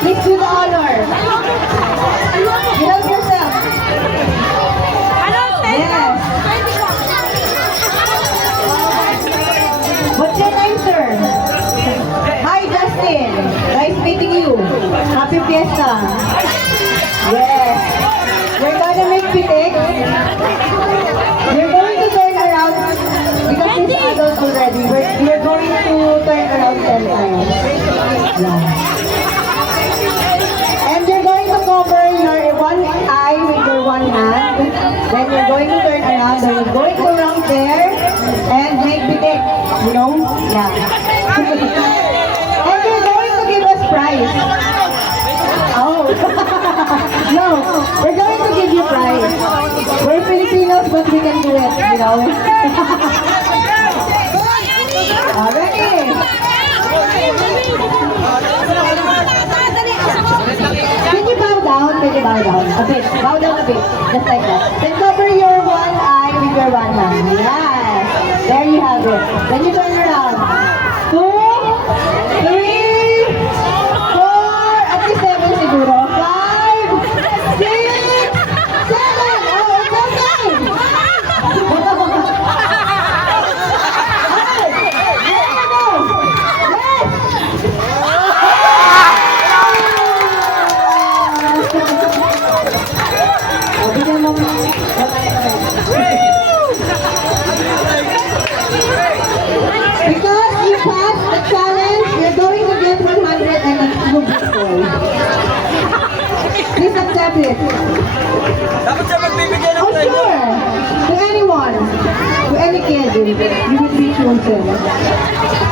Please do the honor. Help yourself. Yes. What's your name, sir? Hi, Justin. Nice meeting you. Happy Fiesta. Yes. We're gonna make pitik. We're going to turn around because it's adult already. We're going to turn around 10 times. Yeah. And you're going to cover your one eye with your one hand. Then you're going to turn around. Then you're going to round there and make pitik. You know? Yeah. And you're going to give us prize. Oh. No, we're going to give you prize. We're Filipinos, but we can do it, you know. Already. Can you bow down? Can you bow down? A bit. Bow down a bit. Just like that. Then cover your one eye with your one hand. Yes. There you have it. Then you turn around. 2, 3, 4, at least 7 siguro. 5, 6, 7. Oh, it's okay. Hey, there you go. Yes. Oh, bigyan mo. Because you passed the challenge, you're going to get 100 and a movie score. Please accept it. Dapat siya magbibigay ng Oh, sure. To anyone, to any kid, you will be chosen.